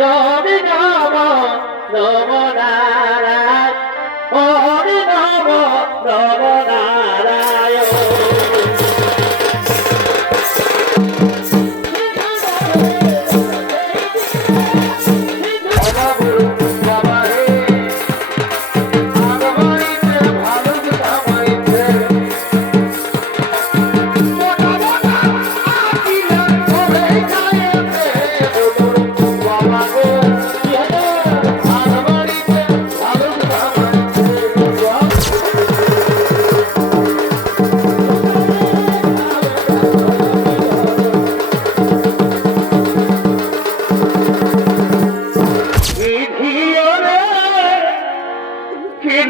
হরি নম নম নারায়ণ হরি নম নম নারায়ণ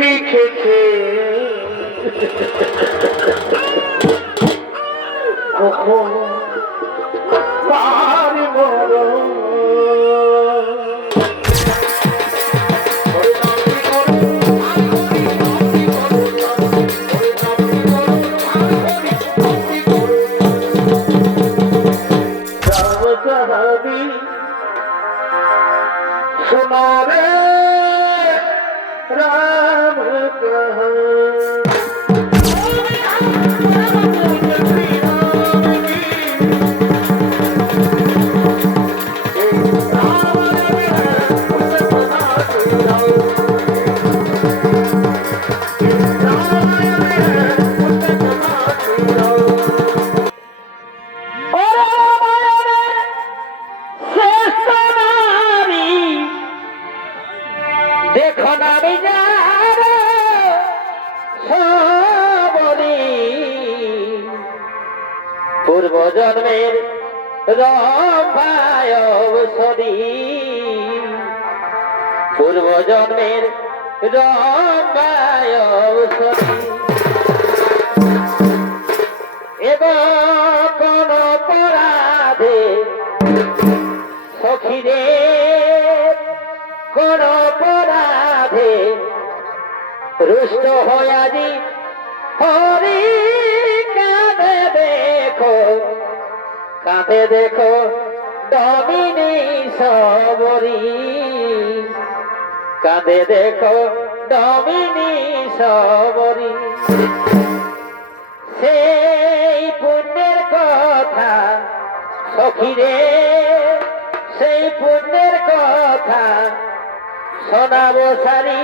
লিখেছে কখন পারিব सुनारे राम कहा देखो नारी पूर्व जन्मेर रम्भाय अवसरी पूर्व जन्मेर रम्भाय अवसरी एवं कोन अपराधे सखी रे কোন অপরাধে রুষ্ট হয়াদি হরি কাঁদে দেখো দমিনী সবরি কাঁদে দেখো দমিনী সবরি সেই পুণ্যের কথা সখিরে সেই পুণ্যের কথা শোনাবো সারি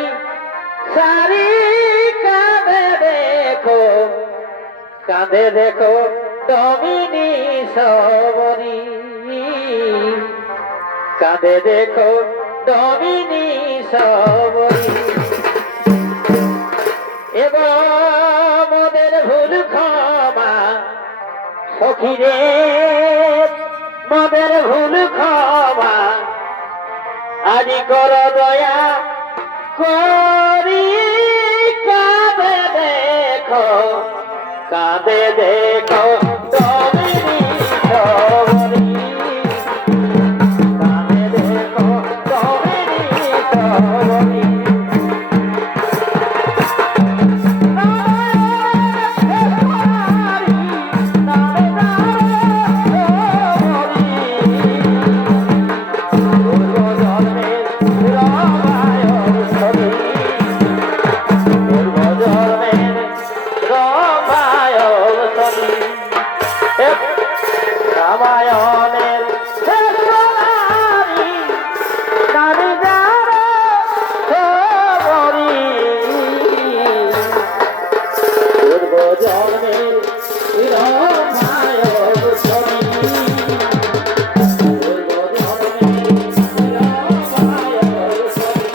সারি কাঁদে দেখো দমিনী সবরি কাঁদে দেখো দমিনী সবরি এবং মোদের ভুল ক্ষমা সখিরে মোদের ভুল ক্ষমা আজি কর দয়া করি কাঁদে দেখো দমিনী সবরি কাঁদে দেখো দমিনী সবরি রামায়ণের নারী নারী যারা সবরি পূর্ব জন্মের রামায়ণ ছবি পূর্ব জন্মের রামায়ণ ছবি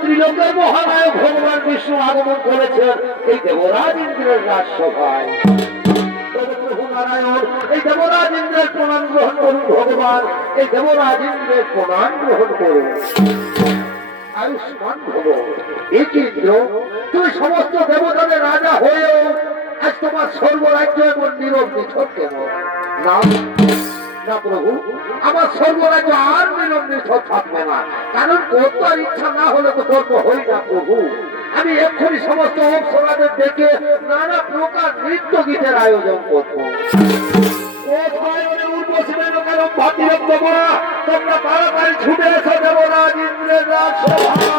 ত্রিলোকের মহানায়ক ভগবান বিষ্ণু আগমন করেছেন এই দেবরাজ ইন্দ্রের রাজসভায়। প্রভু নারায়ণ, এই দেবরাজ ইন্দ্রের প্রণাম গ্রহণ করুন ভগবান, এই দেবরাজ ইন্দ্রের প্রণাম গ্রহণ করুন। আয়ুষ্মান ভব। এই ইন্দ্র, তুমি সমস্ত দেবতাদের রাজা হয়েও আজ তোমার সর্বরাজ্য এমন নীরব নিছক কেন? না না প্রভু, আমার সর্বরাজ্য আর নীরব নিছক থাকবে না, কারণ কর্তার ইচ্ছা না হলে তো কর্ম হয় না প্রভু। আমি এক্ষুনি সমস্ত অপ্সরাদের ডেকে নানা প্রকার নৃত্য গীতের আয়োজন করব। তোমরা তাড়াতাড়ি ছুটে এসে দেবরাজ ইন্দ্রের রাজসভা।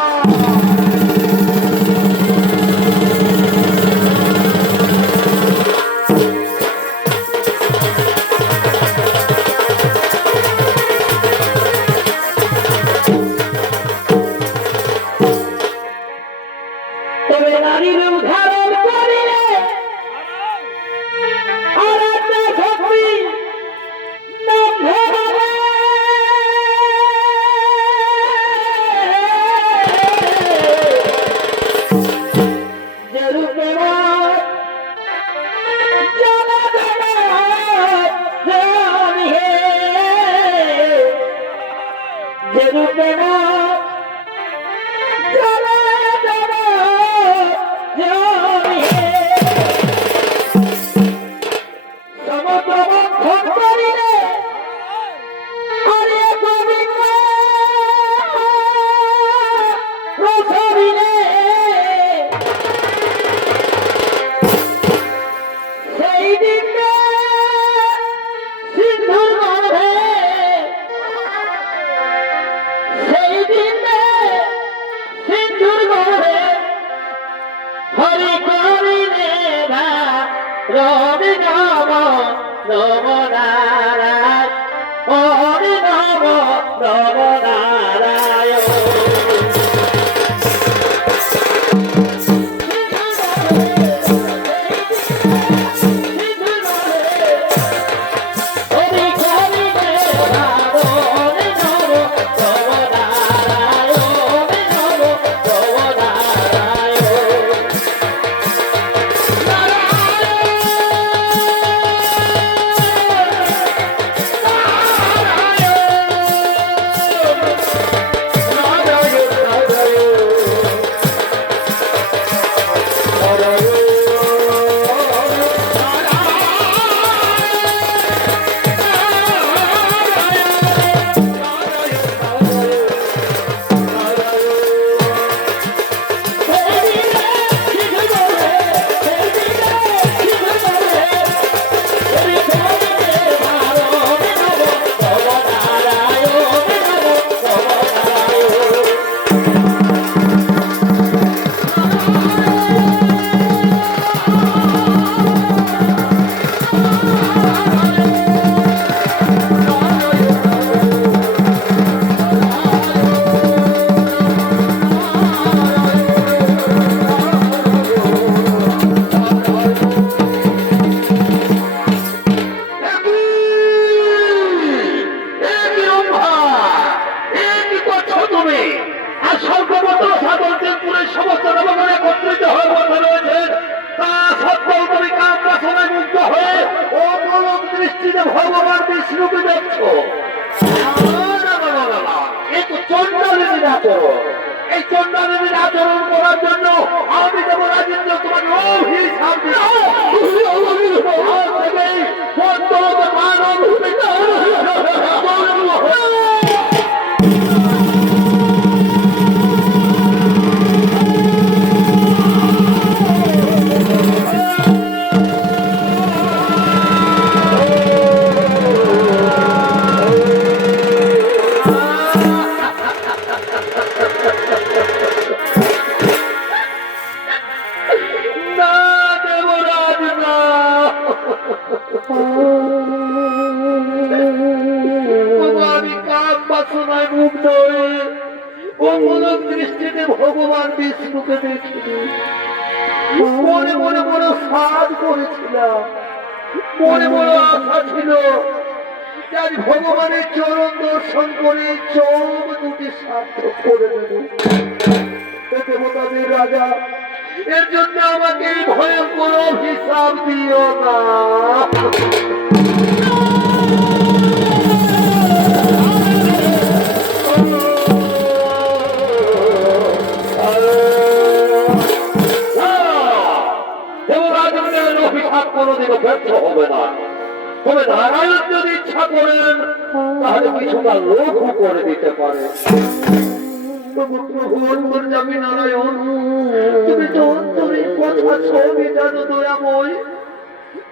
তবে নারীর উদাহরণ করিলে আরাধ্য শক্তি নাম ধরাবে। যে রূপে জানা জানি হে, যে রূপে রবি নম নম নারায়ণ, হরি নম নম নারায়ণ। সমস্ত নবগণ একত্রিত হয়ে বসে রয়েছেন, তা সত্ত্বেও তুমি কাম বাসনায় মুক্ত হয়ে অপলক দৃষ্টিতে ভগবান বিষ্ণুকে দেখছো। এই তো চণ্ডালীর আচরণ। এই চণ্ডালীর আচরণ করার জন্য আমি দেবরাজ ইন্দ্র তোমার অভিশাপ দৃষ্টিতে ভগবান বিষ্ণুকে দেখিনি। মনে মনে বড় সাধ করেছিলাম, মনে বড় আশা ছিল যে আজ ভগবানের চরণ দর্শন করে চোখ দুটি সার্থক করে দেব। এ দেবতাদের রাজা, এর জন্য আমাকে এই ভয়ঙ্কর অভিশাপ দিও না। দেবরাজের অভিশাপ কোনোদিনও ব্যর্থ হবে না। তবে নারায়ণ যদি ইচ্ছা করেন তাহলে কিছুটা লোকও করে দিতে পারে। আমি নারায়ণ, তুমি তো অন্তরের কথা সবই জানো দয়াময়।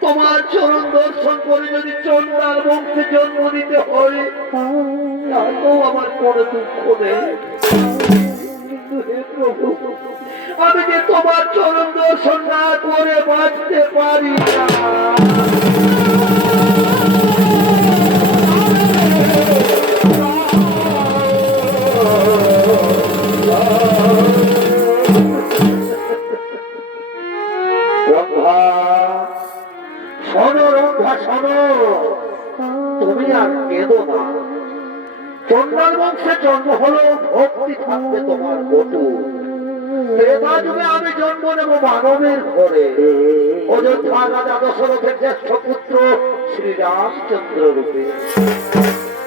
তোমার চরণ দর্শন করে যদি চন্ডাল বংশে জন্ম নিতে হয় তাতেও আমার কোনো দুঃখ নেই। কিন্তু হে প্রভু, আমি যে তোমার চরণ দর্শন না করে বাঁচতে পারি না। শোনো রম্ভা, শোনো, তুমি আর কেঁদো না। চন্ডাল বংশে জন্ম হলো, ভক্তি থাকবে তোমার বটু। ত্রেতা যুগে আমি জন্ম নেব মানবের ঘরে, অযোধ্যা রাজা দশরথের জ্যেষ্ঠ পুত্র শ্রীরামচন্দ্র রূপে।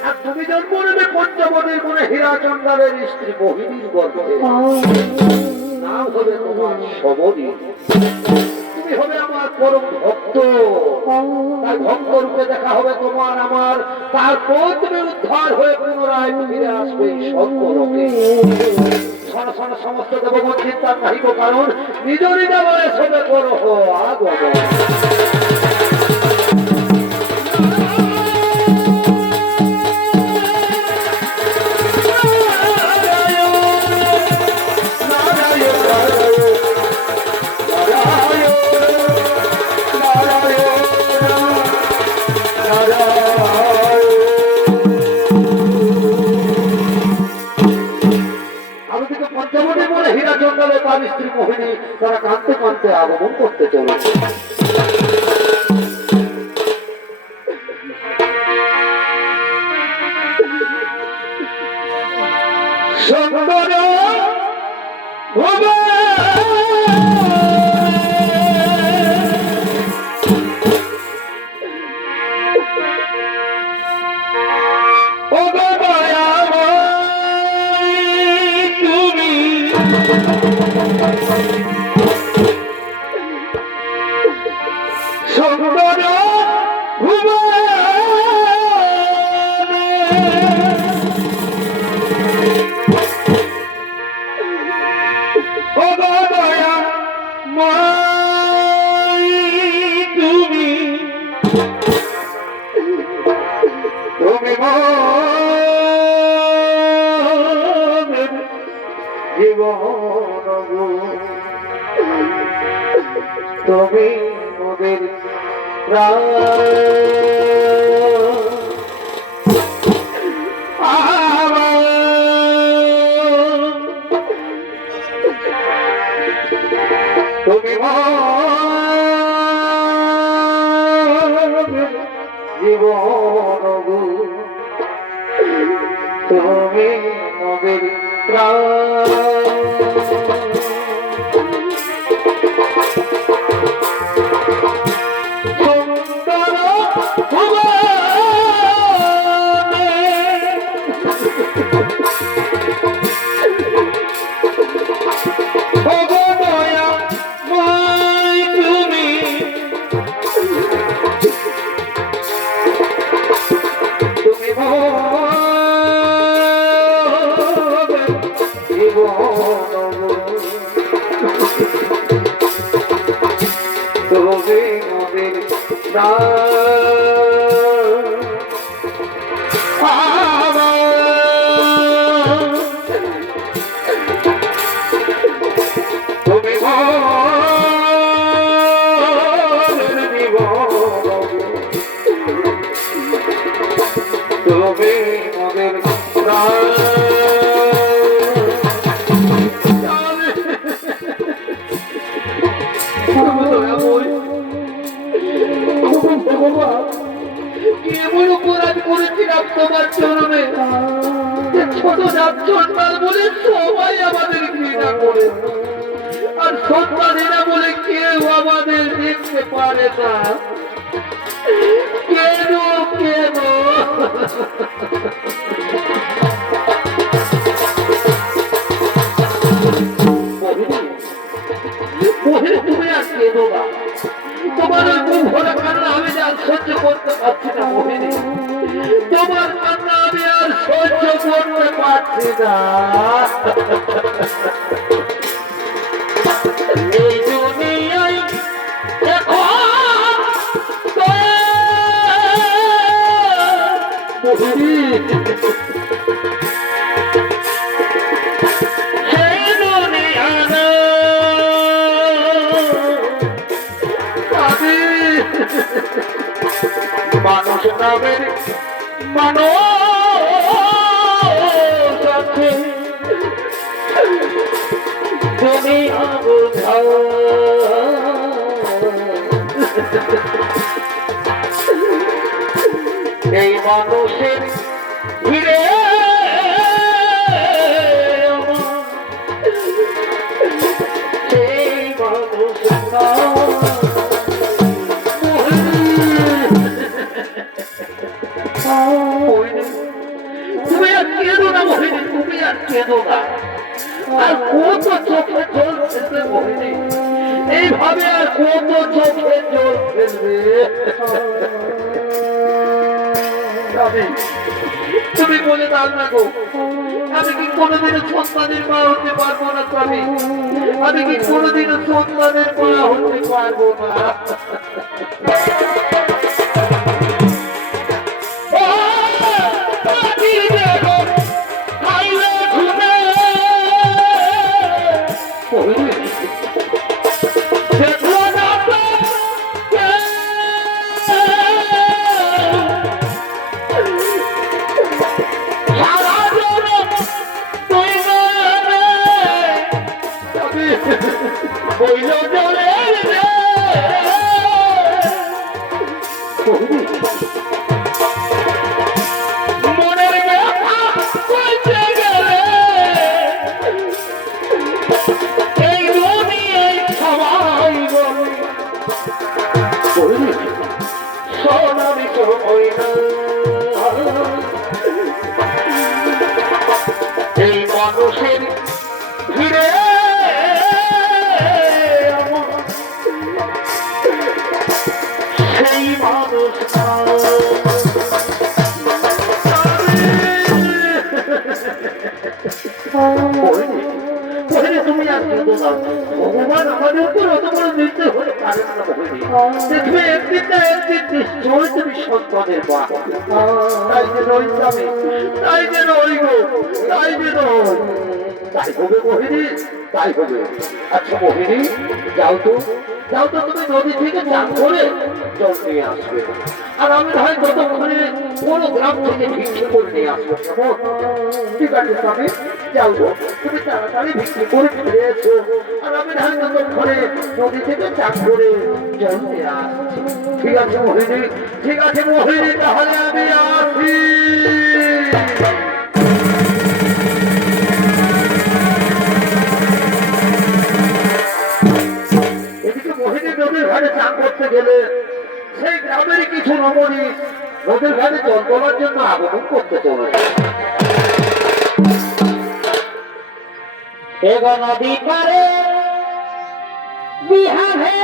আর তুমি জন্ম নেবে পঞ্চবটির কোনে হীরা চন্ডালের স্ত্রী মোহিনীর গর্ভে। নাম হবে তোমার সমরী। তুমি হবে আমার পরম ভক্ত, তাই ভক্ত রূপে দেখা হবে তোমার আমার। তারপর তুমি উদ্ধার হয়ে পুনরায় ফিরে আসবে স্বর্গলোকে। সমস্ত দেবগণ চিন্তার নাহিব কারণ, নিজ নিজ বলে সবে করো আগমন। তার স্ত্রী মোহিনী তারা কাঁদতে কাঁদতে আগমন করতে চলেছে। সুন্দর তুমি মোদের তুমি জীবন, তুমি মোদের ছোট জাত সন্তান বলে সবাই আমাদের ঘৃণা করে, আর সন্তানেরা বলে কেউ আমাদের দেখতে পারে না। কেন কেন? তুমি আর কেঁদো না, তোমার ওই মুখ ভরা কান্না আমি আর সহ্য করতে পারছি না মোহিনী, তোমার কান্না আমি আর সহ্য করতে পারছি না। এই দুনিয়ায় দেখো মোহিনী, মানুষ নামের মানুষ আছে, তুমি বোঝাও। এই মানুষের ঘিরে সেই মানুষ তুমি আর কেঁদো না মোহিনী, তুমি আর কেঁদো না। আর কত চোখে জল ফেলবে মোহিনী, এইভাবে আর কত চোখে জল ফেলবে? তুমি বলে দাও না গো, আমি কি কোনোদিনও সন্তানের মা হতে পারবো না স্বামী? আমি কি কোনোদিনও সন্তানের মা হতে পারবো না? মনের ব্যথা বলতে গেলে এই দুনিয়ায় সবাই বলে সোনামি সময় না, এই মানুষের ঘিরে সেই মানুষ তুমি আর কেঁদো না, ভগবান আমাদের উপর অত বড় নির্দয় হতে পারে না মোহিনী। দেখবে একদিন না একদিন নিশ্চয় তুমি সন্তানের মা। তাই যে নই স্বামী, তাই যে নই গো, তাই যে নই, তাই হবে মোহিনী, তাই হবে। আচ্ছা মোহিনী, যাও তো, যাও তো, তুমি নদী থেকে চান করে জল নিয়ে আসবে, আর আমি ভাই ততক্ষণে কোনো গ্রাম থেকে ভিক্ষে করে নিয়ে আসবো। ঠিক আছে স্বামী, যাও গো, তুমি তাড়াতাড়ি ভিক্ষে করে ফিরে এসো, আর আমি ভাই ততক্ষণে নদী থেকে চান করে জল নিয়ে আসছি। ঠিক আছে মোহিনী, ঠিক আছে মোহিনী, তাহলে আমি আসি। নদীর ঘাটে চান করতে গেলে সেই গ্রামেরই কিছু রমণী নদীর ঘাটে জল তোলার জন্য আগমন করতে চলে। নদী পারে বিহারে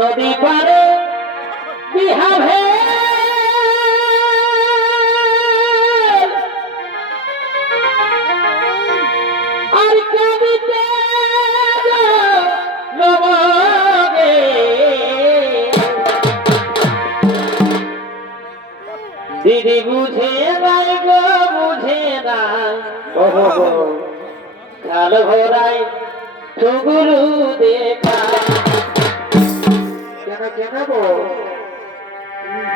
নদী পারে বিহারে আর কবিতে নবাগে দিদি বুঝে নাই গো, বুঝে না কাল ভরাই চুগুলু দেখা। কেন কেন গো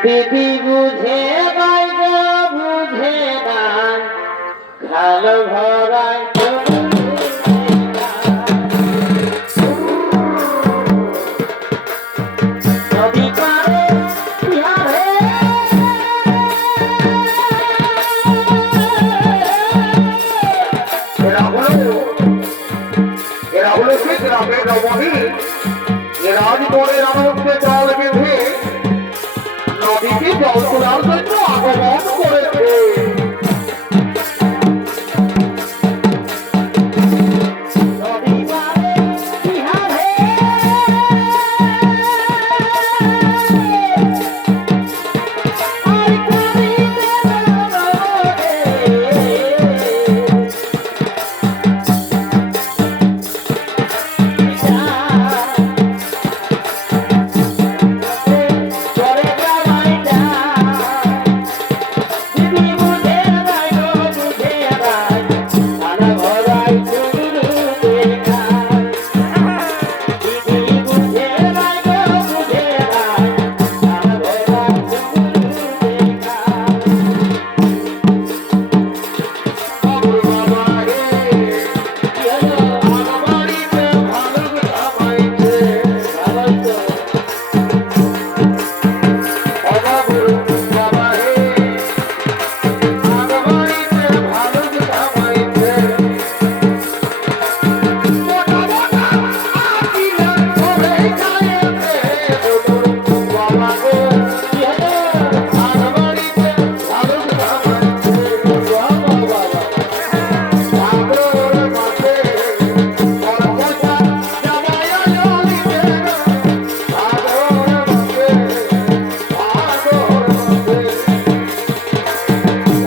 দিদি বুঝে নাই গো বুঝে নাই খাল ভরাই নদী পারে বিহারে এরা হলো সে গ্রামের রমণী রাজগড়ের আনন্দে জল বেঁধে নদীতে জল তোলার জন্য আগমন করেছে। নদী পারে বিহারে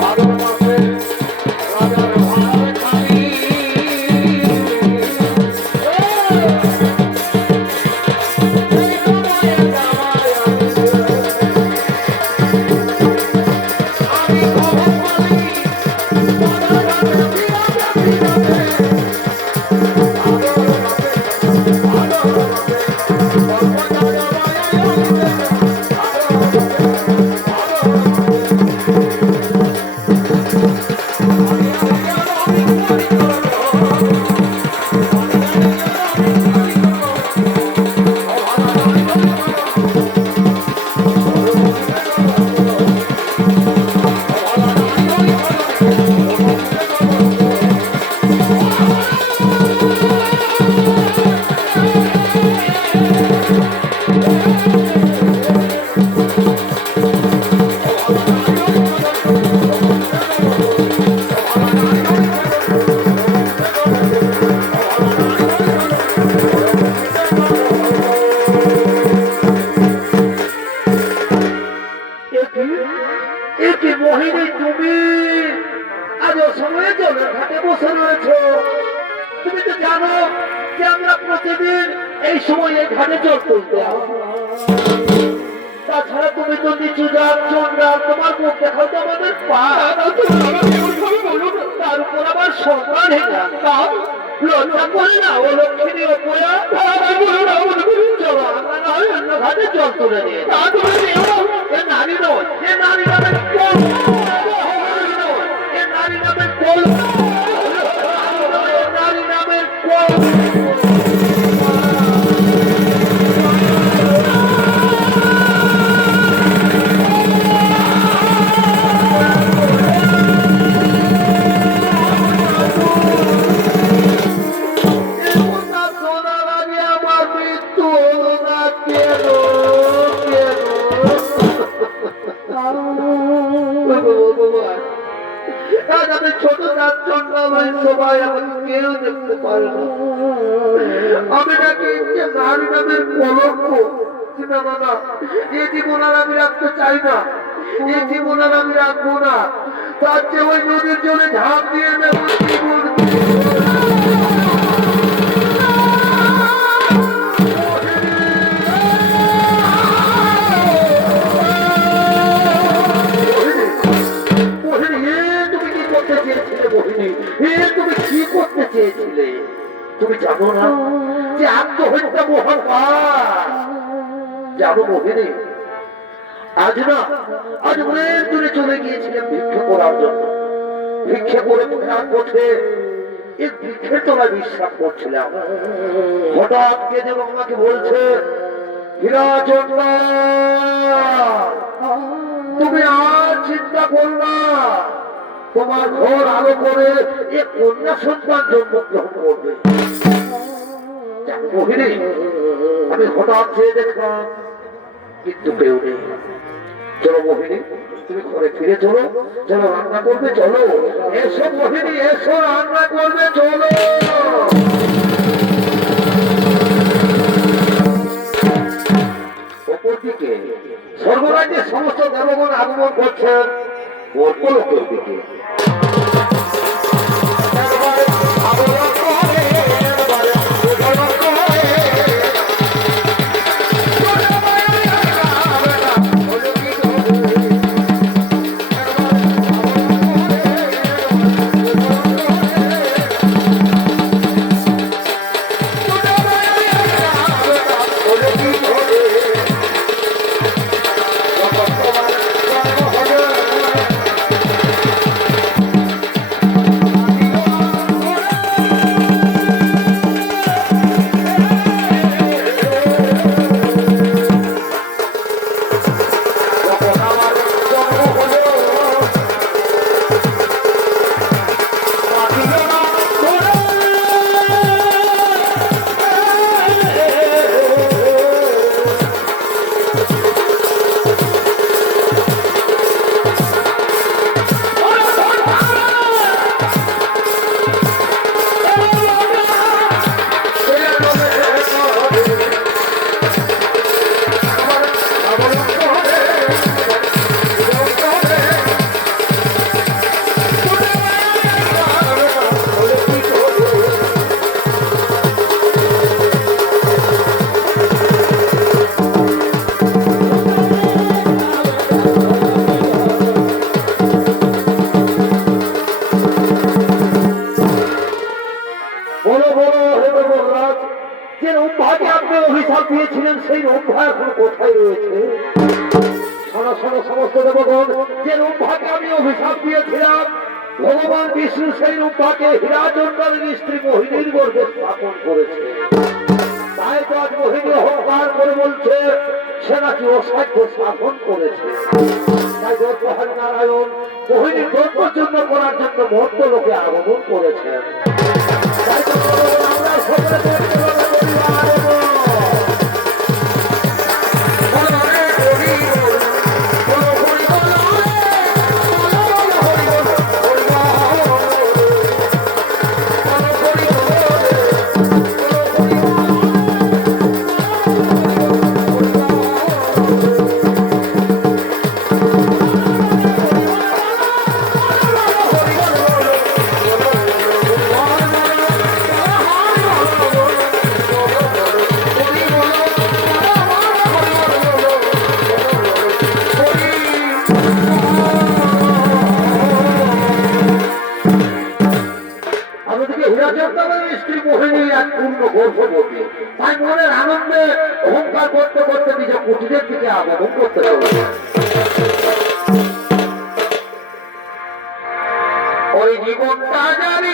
আর করিতে একে মোহিনী তুমি আজ সময়ে জলের ঘাটে বসে রয়েছ। তুমি তো জানো যে আমরা প্রতিদিন এই সময় এই ঘাটে জল তুলতে আসি। তাছাড়া তুমি তো নিচু যান চন্ডা তোমার মুখ দেখাও তো আমাদের পা তার উপর আবার সম্মান লজ্জা করে না ও লক্ষ্মী অপয়া চলো আমরা না হয় অন্য ঘাটে জল তুলে নিয়ে এ নারী নয় এ নারী নামের কোল এ নারী নামের কোল নারী নামের কোল ছোট সবাই আমাকে কেউ দেখতে পারে না। আমি নাকি নারী নামের কলঙ্ক না, এ জীবন আর আমি রাখতে চাই না, এ জীবন আর আমি রাখবো না। তার চেয়ে ওই নদীর জলে ঝাঁপ দিয়ে দেবো জীবন। তুমি জানো না যে আত্মহত্যা মহান পাপ? জানো মোহিনী আজ না, আজ অনেক দূরে চলে গিয়েছিলাম ভিক্ষা করার জন্য। ভিক্ষা করে ফেরার পথে এই বৃক্ষের তলায় বিশ্বাস করছিলাম। হঠাৎ কে যেন আমাকে বলছে, হীরাচন্দ্র, তুমি আর চিন্তা করো না, তোমার ঘর আলো করে এ কন্যা সন্তান জন্মগ্রহণ করবে। মোহিনী, আমি হঠাৎ চেয়ে দেখলাম কিন্তু কেউ নেই। চলো মোহিনী, তুমি ঘরে ফিরে চলো, চলো রান্না করবে, চলো। এসো মোহিনী, এসো রান্না করবে, চলো। অপরদিকে স্বর্গরাজ্যের সমস্ত দেবগণ আগমন করছেন অল্প লোকের দিকে। অভিশাপ দিয়েছিলেন সেই রম্ভা এখন কোথায় রয়েছে? শোনো শোনো সমস্ত দেবগণ, যে রম্ভাকে আমি অভিশাপ দিয়েছিলাম, ভগবান বিষ্ণু সেই রম্ভাকে হীরাচন্দ্রের স্ত্রী মোহিনীর গর্ভে স্থাপন করেছে। তাই তো আজ মোহিনী অহংকার করে বলছে সে নাকি অসাধ্য স্থাপন করেছে। তাই দর্পহারী নারায়ণ মোহিনীর দর্পচূর্ণ করার জন্য মর্ত লোকে আগমন করেছেন। তাই তো আমরা সকলে স্ত্রী মোহিনী এক পূর্ণ গর্ভবতী। তাই মনের আনন্দে অহংকার করতে করতে নিজের কুটিরের দিকে আগমন করতে চলে। ওই জীবনটা জানি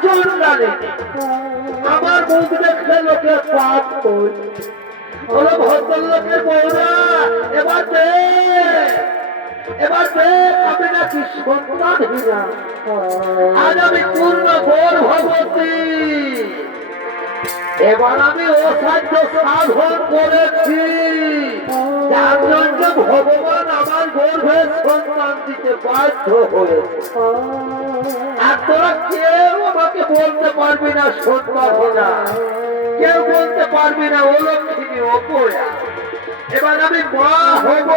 একজন জানে আমার মুখ দেখলে লোকের পাপ কই হলো ভদ্রলোকের বউরা এবার আমি নাকি সন্তানহীনা আজ আমি পূর্ণ গর্ভবতী এবার আমি অসাধ্য সাধন করেছি যার জন্য ভগবান আমার গর্ভে সন্তান দিতে বাধ্য হয়েছে আর তোরা কেউ আমাকে বলতে পারবি না সন্তানহীনা কেউ বলতে পারবি না ও লক্ষ্মী অপয়া এবার আমি মা হব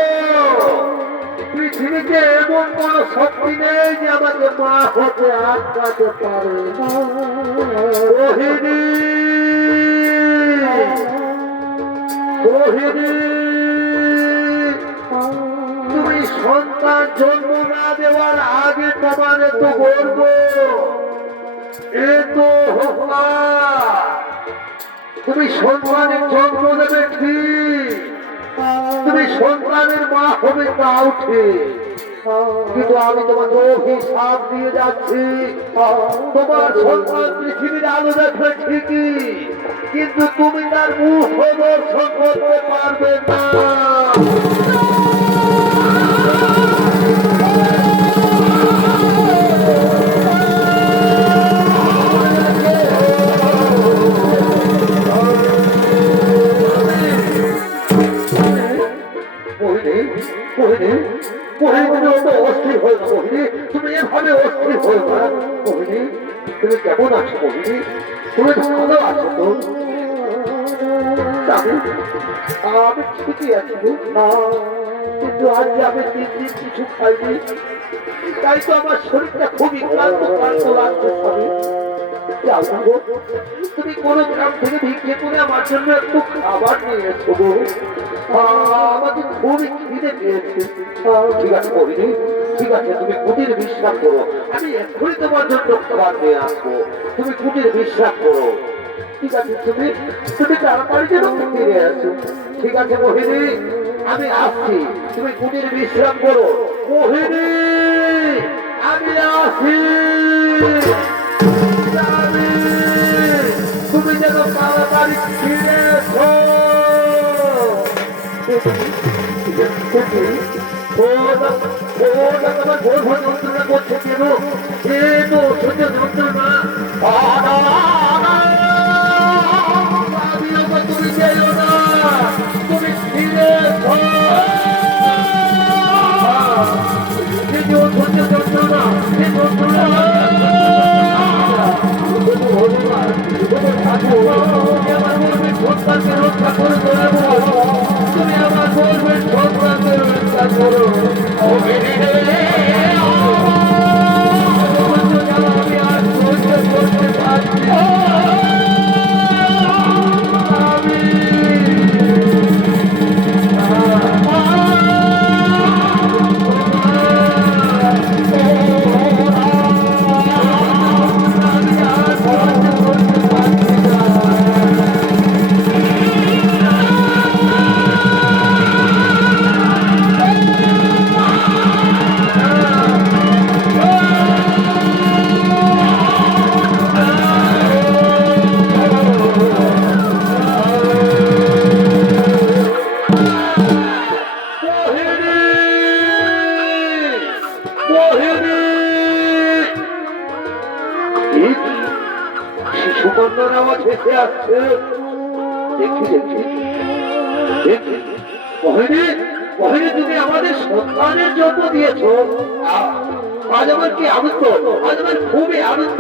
পৃথিবীতে এমন কোন শক্তি নেই যে আমাকে মা হতে আটকাতে পারে রোহিণী রোহিণী তুমি সন্তান জন্ম না দেওয়ার আগে তোমার এত গর্ব এত তুমি সন্তানের জন্ম দেবে ঠিক তুমি সন্তানের মা হবে তাও ঠিক কিন্তু আমি তোমাকে অভিশাপ দিয়ে যাচ্ছি তোমার সন্তান পৃথিবীর আলো দেখবে ঠিকই কিন্তু তুমি তার মুখ দর্শন করতে পারবে না তুমি এভাবে অস্থির হয়ে না মোহিনী তুমি কেমন আছো মোহিনী তুমি তো ভালো আছো তো আমি ঠিকই আছি কিন্তু আজ আমি 3 দিন কিছু খাইনি তাই তো আমার শরীরটা খুবই ক্লান্ত ক্লান্ত লাগছে স্বামী তুমি কোন গ্রাম থেকে ভিক্ষে করে আমার জন্য একটু খাবার নিয়ে এসো গো আমাকে খুবই খিদে পেয়েছে ঠিক আছে মোহিনী ঠিক আছে তুমি কুটির বিশ্রাম করো আমি এক্ষুনি তোমার জন্য খাবার নিয়ে আসবো তুমি কুটির বিশ্রাম করো ঠিক আছে তুমি তাড়াতাড়ি যেন ফিরে আসো ঠিক আছে মোহিনী আমি আসছি তুমি কুটির বিশ্রাম করো মোহিনী আমি আসি তুমি যেন তাড়াতাড়ি ফিরে এসো তোমার গর্ভ যন্ত্রণা করছে কেন সহ্য যন্ত্রণা তুমি যেও না তুমি ফিরে এসো সহ্য যন্ত্রণা সন্তানকে রক্ষা করে তুমি আমার বলবে সন্তানকে রক্ষা করো আমি আর সহ্য করতে পারছি তুমি আমাদের সন্তানের জন্ম দিয়েছ আজ আমার কি আনন্দ আজ আমার খুবই আনন্দ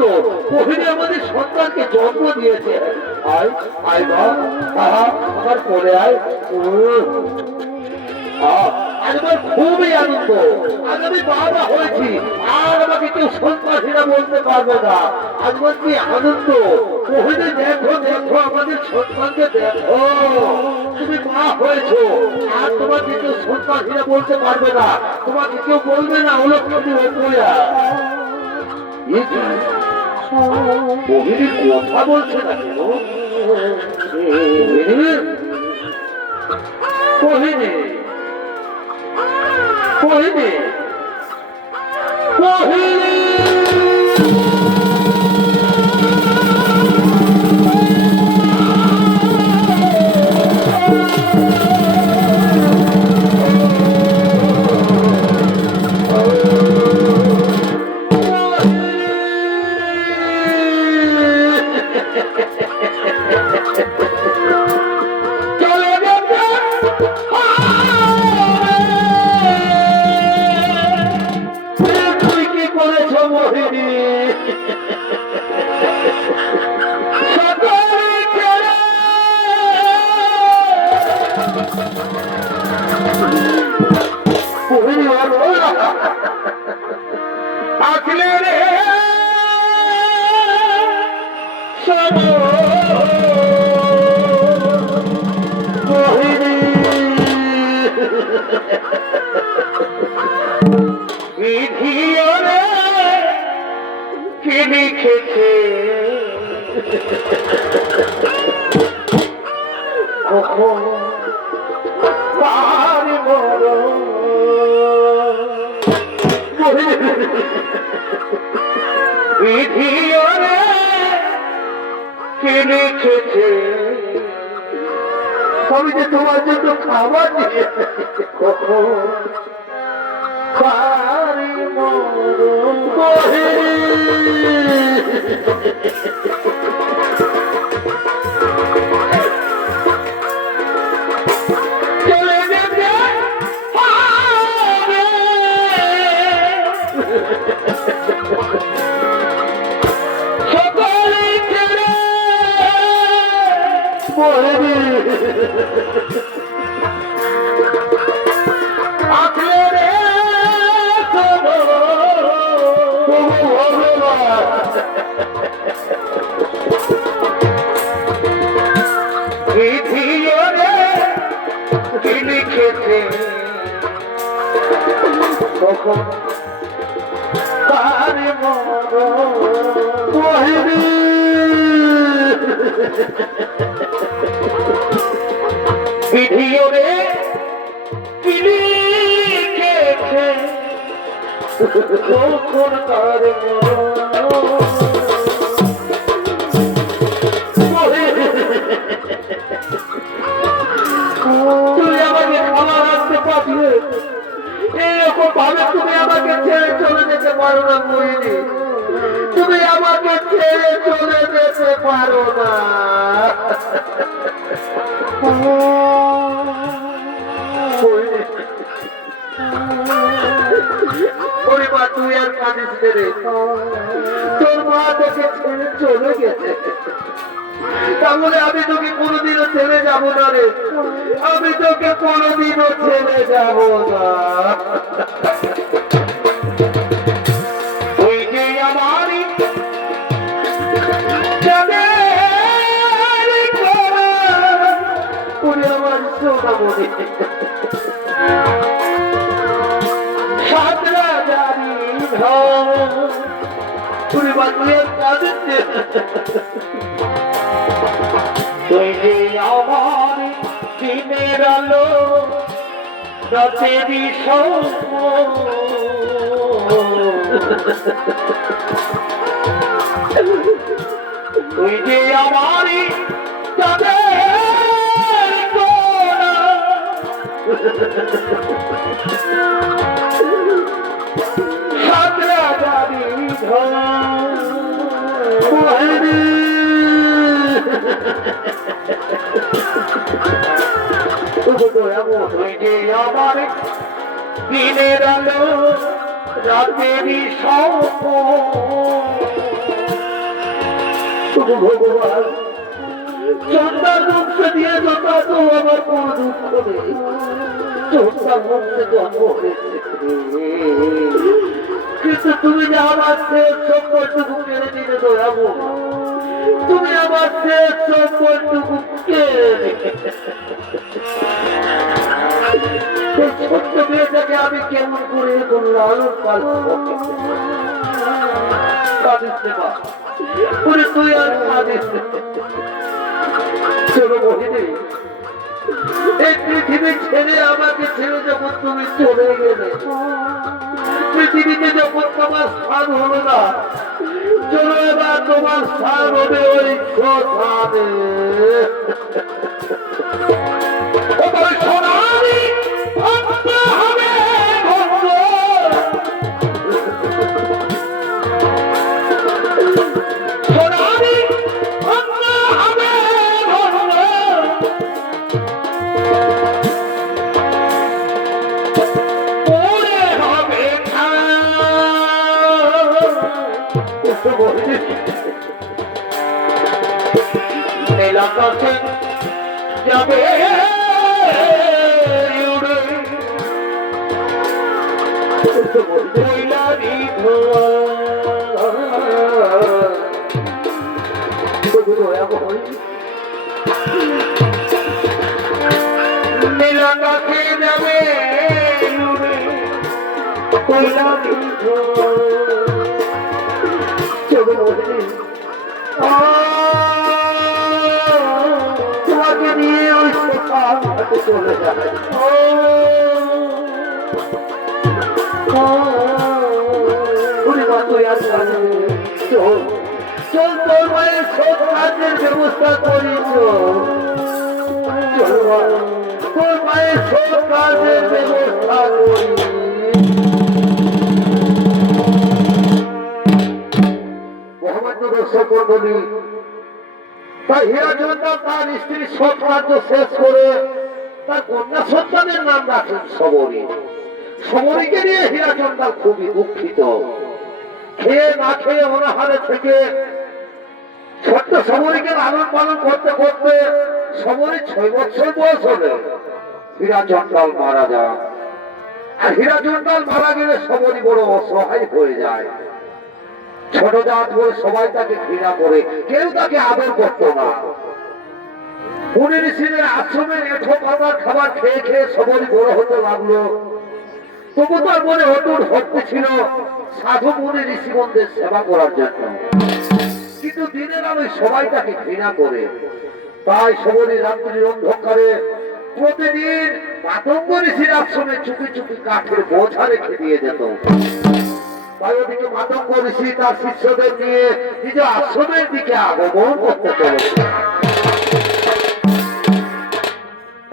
মোহিনী আমাদের সন্তানকে জন্ম দিয়েছে আয় আয় মা আমার পরে আয় আজ আমার খুবই আনন্দ আজ আমি বাবা হয়েছি আর আমাকে কেউ সন্তানহীনা বলতে পারবে না আজ আমার কি আনন্দ মোহিনী দেখো দেখো আমাদের সন্তানকে দেখো তুমি মা হয়েছো আর তোমাকে কেউ সন্তানহীনা বলতে পারবে না তোমাকে কেউ বলবে না হলো তুমি অপয়া মোহিনী কথা বলছে না কেন মোহিনী মোহিনী মোহিনী মোহিনী বিধিওরে কি লিখেছে কখন পারি মরণ বিধিওরে কি লিখেছে আমি যে তোমার জন্য খাবার দিয়ে কখন পারি মরণ চলে যেতে হবে সকলে ছেড়ে মরবে আখেরে কি লিখেছে কখন পারে মোহিনী ভিডিওরে কি লিখেছে কখন পারে তুমি আমাকে খাবার আনতে পাঠিয়ে এরকম ভাবে তুমি আমাকে ছেড়ে চলে যেতে পারো না মোহিনী তুমি আমাকে ছেড়ে চলে যেতে পারো না পরিবার তুই আর কাঁদিস রে তোর মা তোকে ছেড়ে চলে গেছে তাহলে আমি তোকে কোনোদিনও ছেড়ে যাবো না রে আমি তোকে কোনোদিনও ছেড়ে যাবো না ওই যে আমারই আমার সোনা মনে সাতরা জানি পরিবার তুই আর কাঁদিস তুই যে আমার দিনের আলো রাতেরই স্বপ্ন তুই যে আমারই চাঁদের কোনা সাতরা জানি আমার দিনের আলো রাতেরই স্বপ্ন ভগবান চন্দার বংশ দিয়ে যথা তো আমার কোন দুঃখ নেই চন্দার বংশে জন্ম হয়েছে কিন্তু তুমি যে আমার শেষ সম্পর্কটুকু কেড়ে নিতে দয়াবো তুমি আমার শেষ সম্পর্কটুকু কেড়ে ছোট্ট মেয়েটাকে আমি কেমন করে এখন লালন পালন কাঁদিস মা তুই আর কাঁদিস চলো মোহিনী এই পৃথিবী ছেড়ে আমাকে ছেড়ে যখন তুমি চলে গেলে পৃথিবীতে যখন তোমার স্থান হলো না চলো এবার তোমার স্থান হবে ওই শ্মশানে আকাশে যাবে প্রভু দয়া করে নীলকাকে যাবে তোমাকে নিয়ে ওই ঘাটে চলে যাবে চল চল তোর মায়ের সব কাজের ব্যবস্থা করিস চল তোর মায়ের সব কাজের ব্যবস্থা করি মোহাম্মদ দর্শক মন্ডলী তাই হীরাজনটা তার স্ত্রীর সব কার্য শেষ করে তার কন্যা সন্তানের নাম রাখেন সবরী। সবরীকে নিয়ে হীরাজনদাল খুবই দুঃখিত। খেয়ে না খেয়ে অনাহারে থেকে ছোট্ট সবরীকে লালন পালন করতে করতে সবরী 6 বছর বয়স হলে হীরাজনদাল মারা যায়। আর হীরাজনদাল মারা গেলে সবরী বড় অসহায় হয়ে যায়। ছোট জাত বলে সবাই তাকে ঘৃণা করে, কেউ তাকে আদর করতো না। মুনি ঋষিদের আশ্রমের এঁঠো পাতার খাবার খেয়ে খেয়ে সবরী বড় হতে লাগলো। তবু তার মনে অটুট ভক্তি ছিল সাধু মুনি ঋষিগণদের সেবা করার জন্য। কিন্তু দিনের আলোয় সবাই তাকে ঘৃণা করে। তাই সবরী রাত্রির অন্ধকারে প্রতিদিন মাতঙ্গ ঋষির আশ্রমে চুপি চুপি কাঠের বোঝা রেখে দিয়ে যেত। তাই ওদিকে মাতঙ্গ ঋষি তার শিষ্যদের নিয়ে নিজ আশ্রমের দিকে আগমন করতে চলেছে।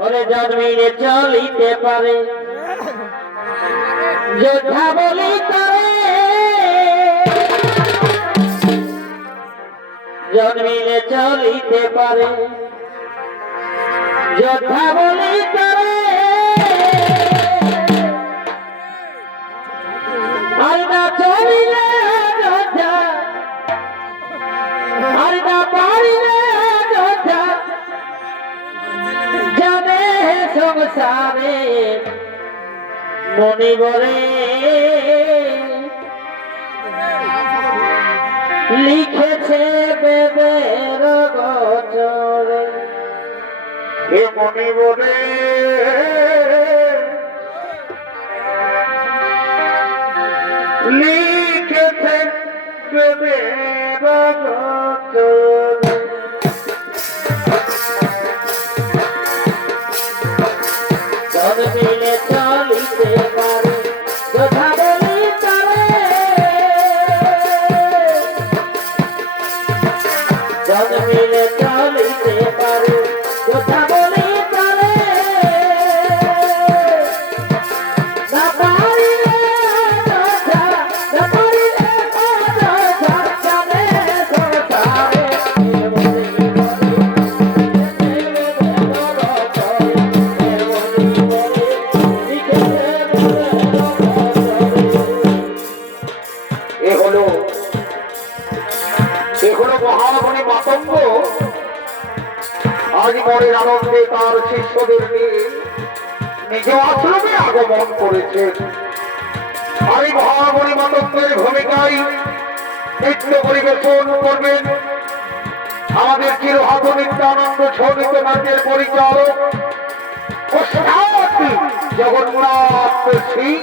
ওরে জন্মিলে চলিতে পারে যোদ্ধা বলি করে, জন্মিলে চলিতে পারে যোদ্ধা বলি করে, আর না চলিলে যোদ্ধা, আর না পারিলে যোদ্ধা জানে সংসারে মনে বলে লিখেছে বেদের গোচরে। হে মনে বলে লিখেছে বেদের গোচরে। জন্মিলে চলিতে পারে যোদ্ধা বলি করে, জন্মিলে চলিতে পারে যোদ্ধা বলি করে, না পারিলে যোদ্ধা, না পারিলে যোদ্ধা জানে সংসারে মহামণি মাতঙ্গ আজ মনের আনন্দে তার শিষ্যদের নিয়ে নিজ আশ্রমে আগমন করেছেন। আর এই মহামণি মাতঙ্গের ভূমিকায় নৃত্য পরিবেশন করবেন আমাদের চিরহাত নিত্যানন্দ ছন্দিত নাচের পরিচালক জগন্নাথ সিং।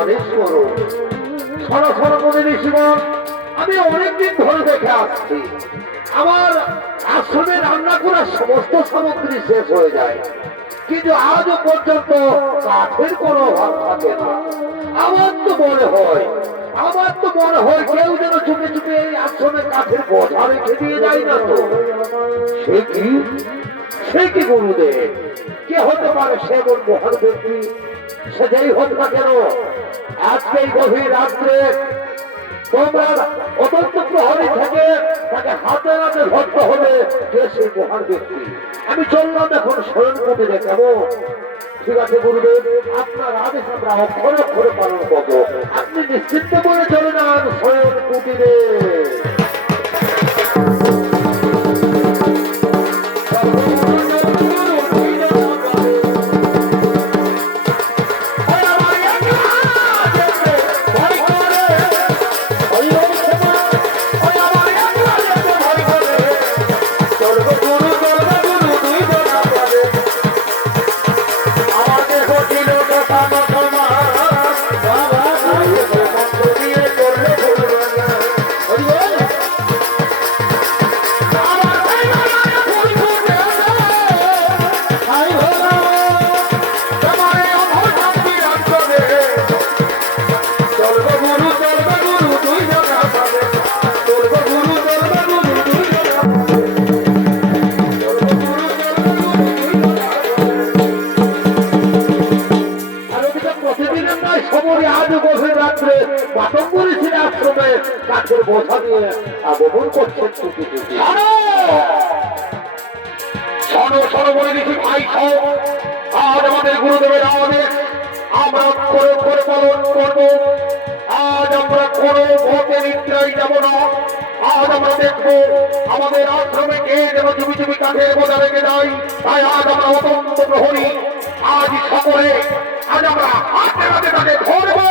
আদেশ করো। সরাসরি মনে ঋষিগণ, আমি অনেকদিন ধরে দেখে আসছি আমার আশ্রমে রান্না করার সমস্ত সামগ্রী শেষ হয়ে যায়, কিন্তু আজও পর্যন্ত কাঠের কোনো অভাব থাকে না। আমার তো মনে হয় কেউ যেন চুপে চুপে এই আশ্রমে কাঠের বোঝা রেখে দিয়ে যায় না তো। সে কি গুরুদেব, কে হতে পারে সে এমন মহান ব্যক্তি? সে যেই হোক না কেন, আজকে এই গভীর রাত্রে তোমরা অত্যন্ত প্রহরী থেকে তাকে হাতে হাতে ধরতে হবে কে সেই মহান ব্যক্তি। আমি চললাম এখন স্মরণ কুটিরে। কেমন? ঠিক আছে গুরুদেব, আপনার আদেশ আমরা অক্ষরে অক্ষরে পালন করবো। আপনি নিশ্চিন্ত করে চলে যান স্বয়ং কুটিরে। কাঠের বোঝা নিয়ে আগমন করছেন চুপি চুপি। শোনো বলে দিচ্ছি ভাই, আজ আমাদের গুরুদেবের আদেশ আমরা করে পালন করবো। আজ আমরা কোনো ভোটে নিদ্রায় যাব না। আজ আমরা দেখবো আমাদের আশ্রমে কে যেন চুপি চুপি কাঠের বোঝা রেখে যায়। তাই আজ আমরা অত্যন্ত প্রহরী। আজ সকলে আজ আমরা হাতে হাতে তাকে ধরবো।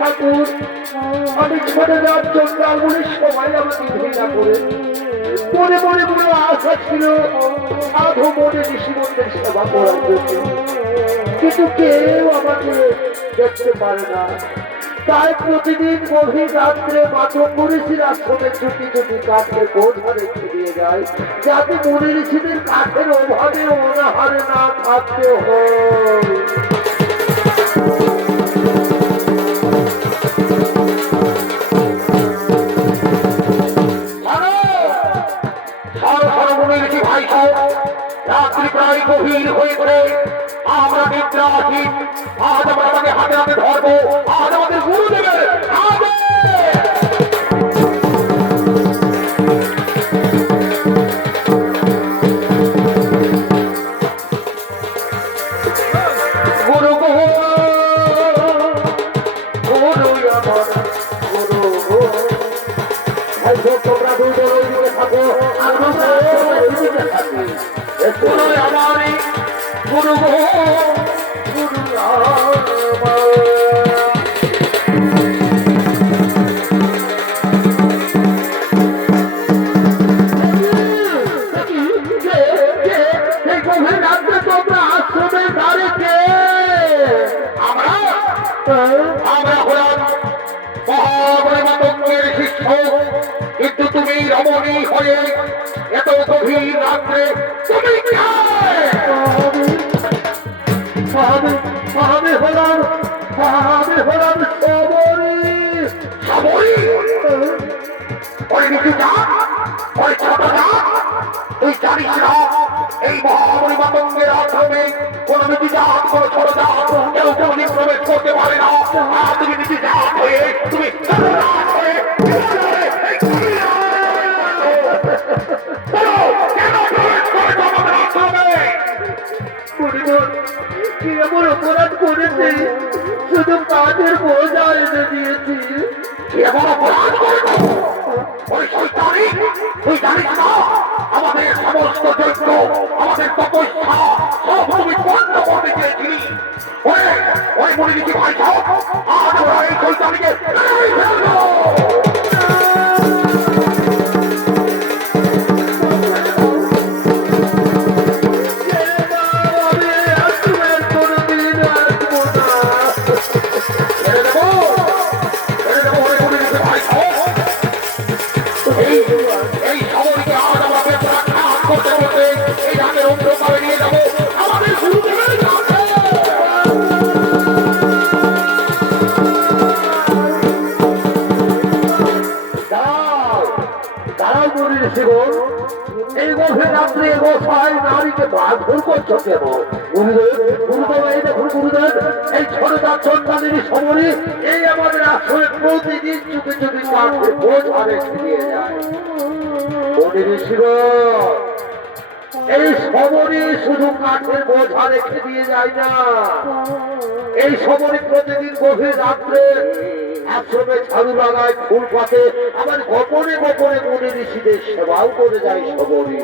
ঠাকুর, আমি ছোট যাওয়ার জন্য আগুনের সবাই আমাকে ঘৃণা করে মনে মনে মনে আশা ছিল সাধু মনে ঋষিমন্দের সেবা করার জন্য, কিন্তু কেউ আমাকে দেখতে পারে না। তাই প্রতিদিন গভীর রাত্রে মাতঙ্গ ঋষির আশ্রমে চুপি চুপি কাঠের বোঝা রেখে দিয়ে যায়, যাতে মনে ঋষিদের কাঠের অভাবে অনাহারে না থাকতে হয়। রাত্রি প্রায় গভীর হয়ে পড়ে আমরা নিদ্রাহীন। আজ আমরা তাকে হাতে হাতে ধরবো। আজ আমাদের গুরুদেবের গুরু গুরু আমার গুরু। তোমরা দুই দল ওইদিকে থাকো আর আমরা ওইদিকে থাকি। গুরু আমারই গুরু গুরু তোমরা আশ্রমে দাঁড়িয়ে আমরা হলাম মহাবলী মাতঙ্গের শিষ্য, কিন্তু তুমি রমণী হয়ে এত গভীর রাত্রে তুমি আমি হলাম তুই জানিস না এই মহাবলী মাতঙ্গের আশ্রমে কোন নীতি জাত কোন ছোট জাত কেউ কেউ প্রবেশ করতে পারে না। আর তুমি নীতি জাত হয়ে তুমি এমন অপরাধ করেছে, শুধু কাঠের বোঝা এনে দিয়েছি। এমন অপরাধ করেছো? ওই শয়তানি, তুই জানিস না আমাদের সমস্ত যজ্ঞ আমাদের তপস্যা সব তুমি বন্ধ করতে চেয়েছিলি। ওই মনে দিচ্ছি ভাই, আজ আমরা এই শয়তানিকে ঋষিগণ, এই গভীর রাত্রে গোসাই নারীকে মারধর করছো কেন? গুরুদেব, গুরুদেব, এই দেখুন গুরুদেব, এই ছোট তার সন্তানেরই সমরে এই আমাদের আশ্রমে প্রতিদিন চুপি চুপি কাঠের বোঝ রেখে দিয়ে যায়। বলি ঋষিগণ, এই সমরে শুধু কাঠের বোঝা রেখে দিয়ে যায় না, এই সমরে প্রতিদিন গভীর রাত্রে আশ্রমে ঝাড়ু লাগায়, ফুল পাতে, আবার গোপনে গোপনে মুনি ঋষিদের সেবাও করে যায় সবরে।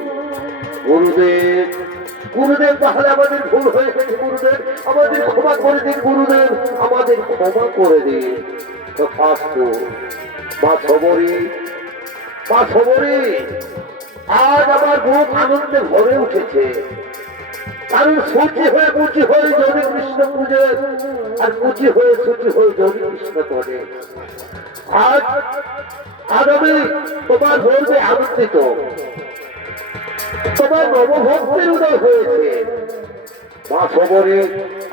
গুরুদেব, গুরুদেব, তাহলে আমাদের ভুল হয়ে গেছে গুরুদেব, আমাদের ক্ষমা করে দিন গুরুদেব, আমাদের ক্ষমা করে দিন। তো ফাস্তু মা সবরী, মা সবরী, আজ আমার বুক আনন্দে ভরে উঠেছে, কারণ সূচি হয়ে মুচি হয়ে যদি কৃষ্ণ পুজো, আর মুচি হয়ে সূচি হয়ে যদি কৃষ্ণ করে। আজ আজ আমি তোমার বলবে আনন্দিত, তোমার নবভক্তের উদয় হয়েছে। মা সবরী,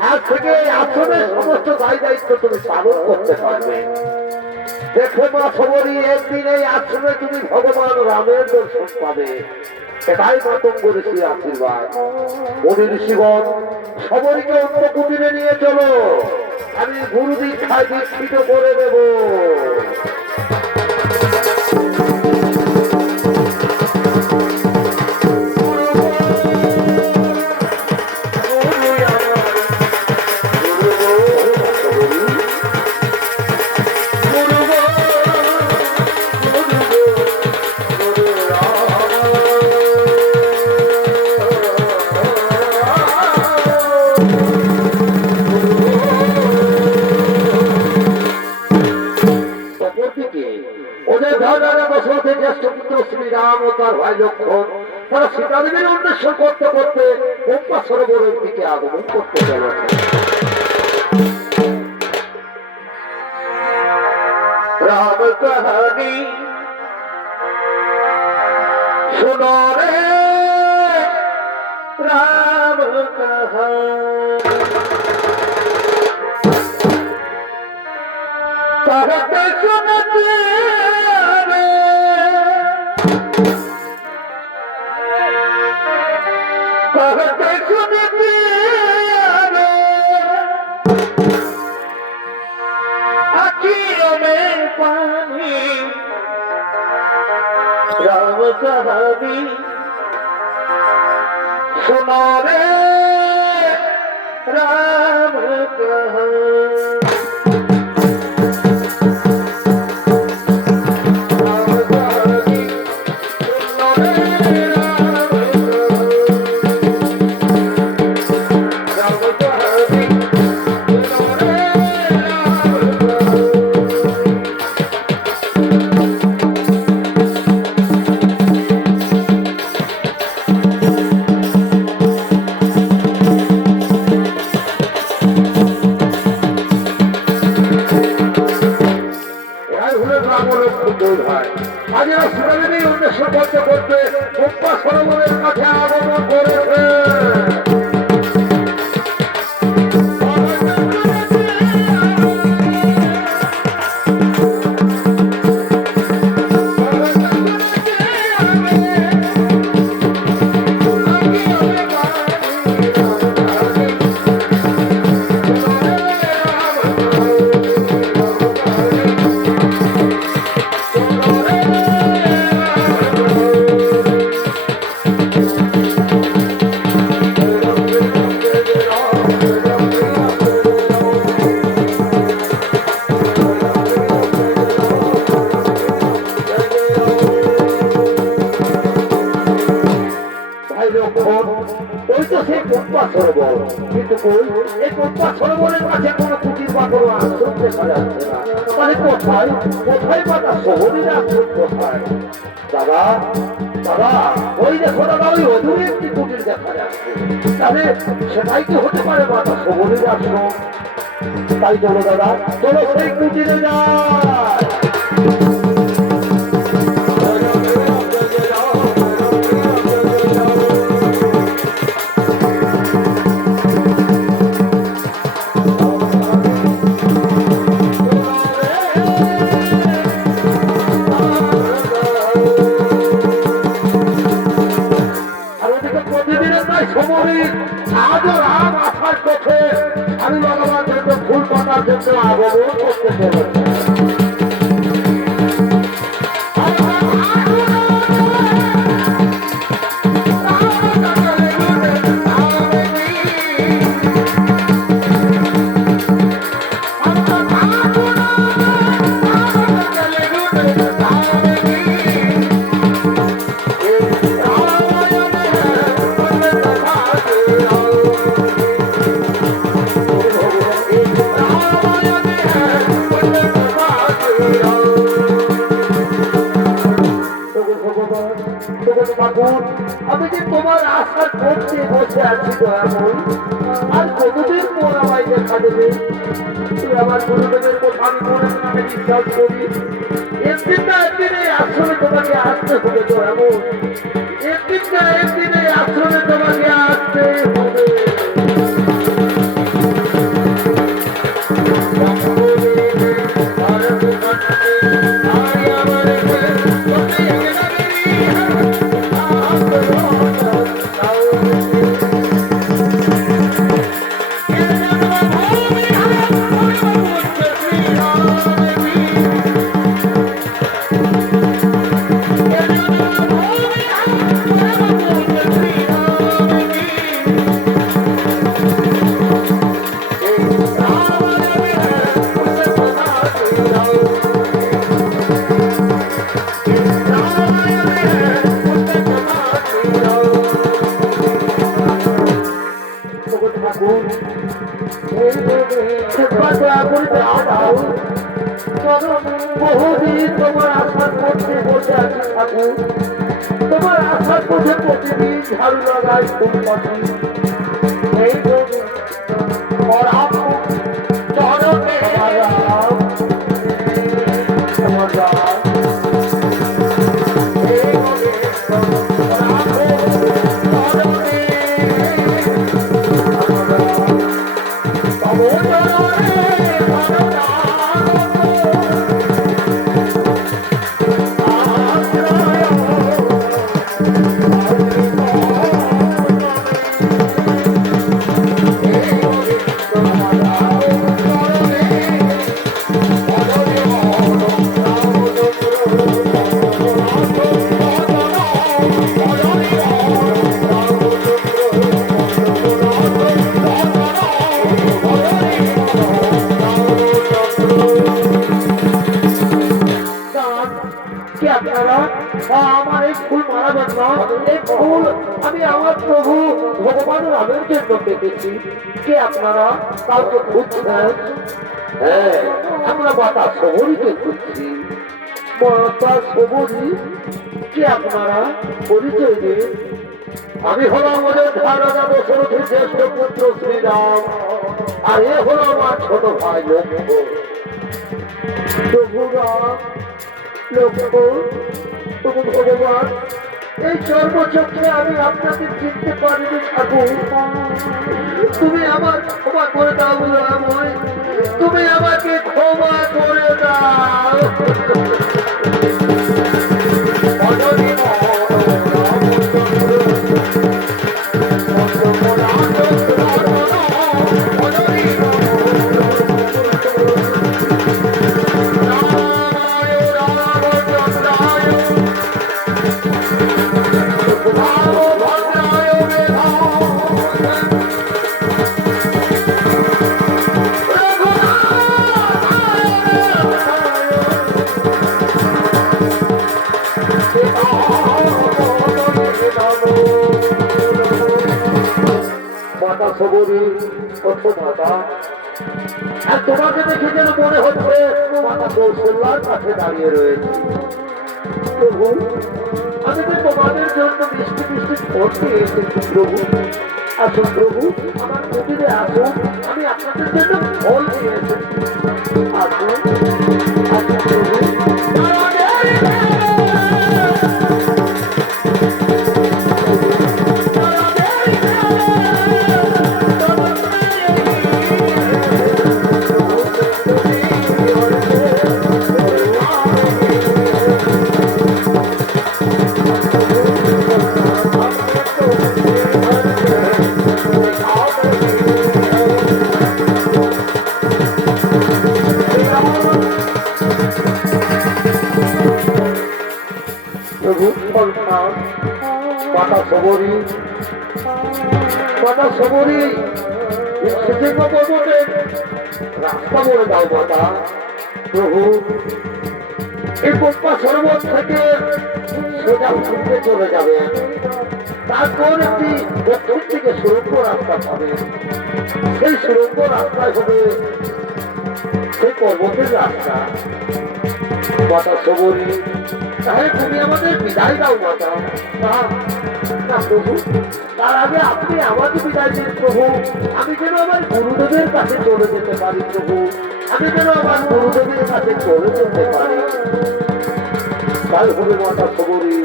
আজ থেকে আশ্রমের সমস্ত দায় দায়িত্ব তুমি পালন করতে পারবে। দেখো মা সবরী, একদিন এই আশ্রমে তুমি ভগবান রামের দর্শন পাবে, এটাই মাতঙ্গ ঋষির আশীর্বাদ। মুনি ঋষিগণ, সবরীকে অন্য কুটিরে নিয়ে চলো, আমি গুরু দীক্ষায় দীক্ষিত করে দেব। ওদের ধর্মের বছরতে জ্যেষ্ঠ পুত্র শ্রীরাম ও তার ভাই লক্ষ্মণ তারা সীতাদেবীর অন্বেষণ করতে করতে পম্পা সরোবরের দিকে আগমন করতে চলেছে। রাম কাহানি শুনো রে, রাম কাহানি कहते सुनते रे, कहते सुनते रे, आँखियों में पानी, राम कहानी सुनो रे, राम कहानी। করতে করতে পম্পা সরোবরের কাছে আগমন করেছে। কিন্তু এই পম্পা সরোবরের কাছে কোনো কুটির বা কোনো আশ্রম দেখা যাচ্ছে না, মানে কোথায় কোথায় বা তার শহরের আশ্রম কোথায়? দাদা দাদা, ওই দেখো দাদা, ওই অদূরে একটি কুটির দেখা যাচ্ছে, তাহলে সেটাই কি হতে পারে বা তার শহরের আশ্রম? তাই চলো দাদা, চলো সেই কুটিরে যায়। ওগো ভগবান, ওগো ঠাকুর, আমি যে তোমার আশা করতে বসে আছি দয়াময়, আর কতদিন পর আমায় দেখা দেবে? তুমি আমার গুরুদেবের কথা আমি মনে মনে বিশ্বাস করি। একদিন না একদিন এই আশ্রমে তোমাকে আসতে হবে দয়াময়, একদিন না একদিন এই আশ্রমে তোমাকে আসতে হবে। বহুদিন তোমার আশা করতে বসে আছি ঠাকুর, তোমার আশা করতে প্রতিদিন ঝাড়ু লাগাই ফুল পাখি। এই চরণে আমার এই ফুল মারাবেন না, এই ফুল আমি আমার প্রভু ভগবান রামের জন্য পেতেছি। কে আপনারা? কাউকে খুঁজছেন? হ্যাঁ, আমরা মাতা সবরীকে খুঁজছি। মাতা সবরী? কে আপনারা? পরিচয় দিন। আমি হলাম অযোধ্যা রাজা দশরথের জ্যেষ্ঠ পুত্র শ্রীরাম, আর এ হলো আমার ছোট ভাই লক্ষ্মণ। প্রভু রাম, লক্ষ্মণ, প্রভু ভগবান, এই চর্মচক্রে আমি আপনাকে চিনতে পারিনি ঠাকুর। তুমি আমার ক্ষমা করে দাও দয়াময়, তুমি আমাকে ক্ষমা করে দাও। মাতা সবরী, ওঠো মাতা। আর তোমাকে দেখে যেন মনে হচ্ছে মাতা কৌশল্যার কাছে দাঁড়িয়ে রয়েছে। প্রভু, আমি তো তোমাদের জন্য মিষ্টি মিষ্টি ফল নিয়ে এসেছি প্রভু। আসুন প্রভু, আমার মন্দিরে আসুন, আমি আপনাদের জন্য ফল নিয়ে এসেছি। আসুন, আসুন প্রভু। মাতা সবরী, মাতা সবরী, সিংহ পর্বতের রাস্তা বলে দাও মাতা। প্রভু, এই পম্পা সরোবর থেকে সোজা ঘুরতে চলে যাবে, তারপর একটি দক্ষিণ থেকে সুরঙ্গ রাস্তা পাবে। সেই সুরঙ্গ রাস্তায় হবে সেই পর্বতের রাস্তা। মাতা সবরী, তাহলে তুমি আমাদের বিদায় দাও মাতা। না না প্রভু, তার আগে আপনি আমাকে বিদায় দিন প্রভু। আমি যেন আমার গুরুদেবের কাছে চলে যেতে পারি প্রভু, আমি যেন আমার গুরুদেবের কাছে চলে যেতে পারি। তাই হবে মাতা সবরী,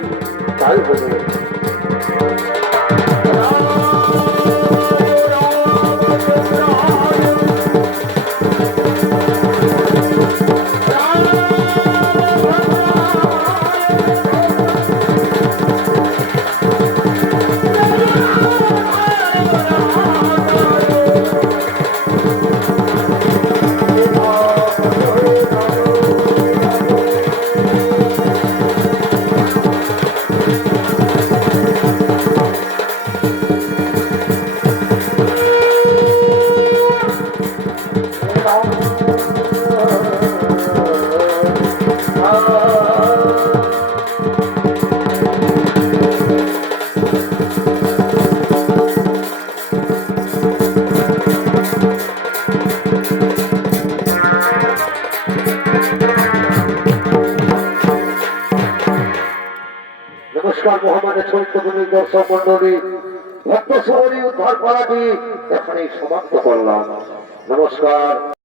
তাই হবে। নমস্কার মহামানের চরিত্রগুলি দর্শক মন্ডলী, ভক্ত সবরী উদ্ধার করাটি এখানেই সমাপ্ত করলাম। নমস্কার।